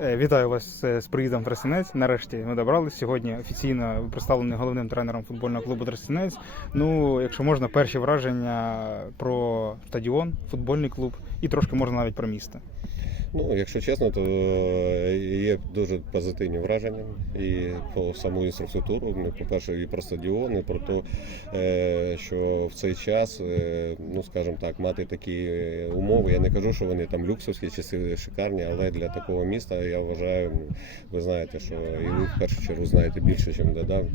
Е, Вітаю вас е, з приїздом Тростянець. Нарешті ми добрались. Сьогодні офіційно представлений головним тренером футбольного клубу Тростянець. Ну, якщо можна, перші враження про стадіон, футбольний клуб і трошки можна навіть про місто. Ну, якщо чесно, то е, є дуже позитивні враження і по саму інфраструктуру. Ну, По-перше, і про стадіон, і про те, е, що в цей час, е, ну скажімо так, мати такі умови. Я не кажу, що вони там люксовські чи шикарні, але для такого міста я вважаю, ну, ви знаєте, що і ви в першу чергу знаєте більше, ніж додав.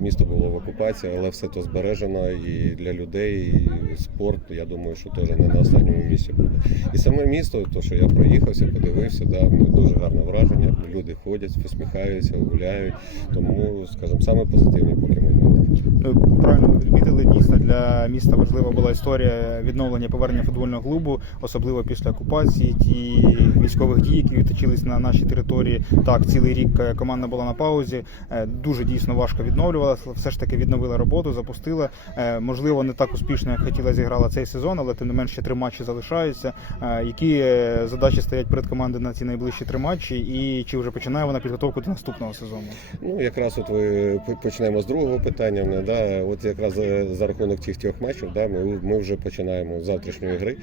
Місто було в окупації, але все то збережено і для людей, і спорт. Я думаю, що теж не на останньому місці буде. І саме місто, то що я проїхався, подивився, да, ну, дуже гарне враження. Люди ходять, посміхаються, гуляють. Тому, скажімо, саме позитивні поки моменти. Ну, правильно ви відмітили, дійсно для міста важлива була історія відновлення повернення футбольного клубу, особливо після окупації, ті військових дій, які відточились на нашій території. Так, цілий рік е, команда була на паузі. е, Дуже дійсно важко відновлювалася. Все ж таки відновила роботу, запустила. Е, Можливо, не так успішно, як хотіла зіграла цей сезон, але тим не менш ще три матчі залишаються. Які задачі стоять перед командою на ці найближчі три матчі, і чи вже починає вона підготовку до наступного сезону? Ну, якраз от ви почнемо з другого питання. мене, Да, от якраз за рахунок цих трьох матчів, да, ми, ми вже починаємо з завтрашньої гри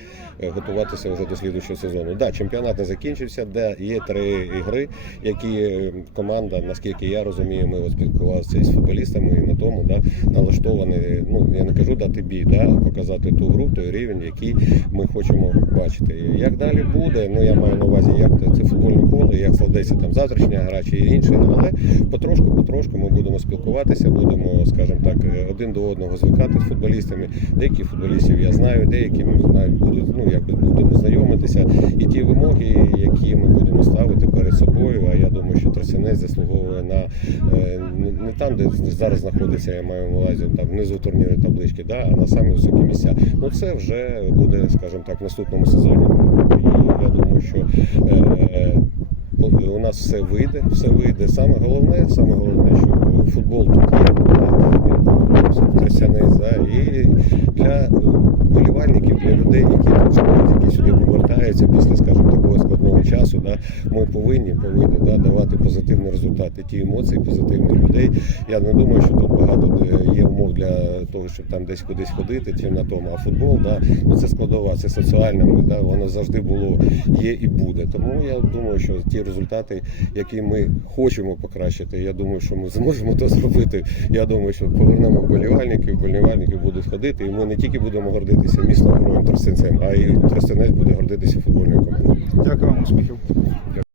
е, готуватися вже до слідуючого сезону. Да, чемпіонат не закінчився, де є три ігри, які е, команда, наскільки я розумію, ми спілкувалися із футболістами і на тому, да, налаштовані. Ну я не кажу дати бій, да, показати ту гру, той рівень, який ми хочемо бачити. Як далі буде, ну я маю на увазі, як це, футбольне поле, як складеться там завтрашня гра чи інше, але потрошку, потрошку ми будемо спілкуватися, будемо, скажімо так, е, один до одного звикати з футболістами. Деяких футболістів я знаю, деякі знають, будуть, ну якби будемо знайомитися. І ті вимоги, які ми будемо ставити перед собою. А я думаю, що Тростянець заслуговує на е, не там, де зараз знаходиться, я маю на увазі там внизу турнірної таблички, да, а на самі високі місця. Ну це вже буде, скажімо так, в наступному сезоні. І я думаю, що. Е, у нас все вийде, все вийде. Саме головне, саме головне, що футбол тут є. Тростянець, да, і для е, болівальників, для людей, які живуть, які сюди повертаються після, часу, да, ми повинні, повинні да, давати позитивні результати, ті емоції позитивних людей. Я не думаю, що тут багато е, є умов для того, щоб там десь кудись ходити чи на тому. А футбол, да, ну це складова, це соціальна, да, воно завжди було, є і буде. Тому я думаю, що ті результати, які ми хочемо покращити, я думаю, що ми зможемо це зробити. Я думаю, що повернемо вболівальників, вболівальники будуть ходити, і ми не тільки будемо гордитися містом героєм Тростянцем, а й Тростянець буде гордитися футбольною командою. Дякую вам, успіхів. group.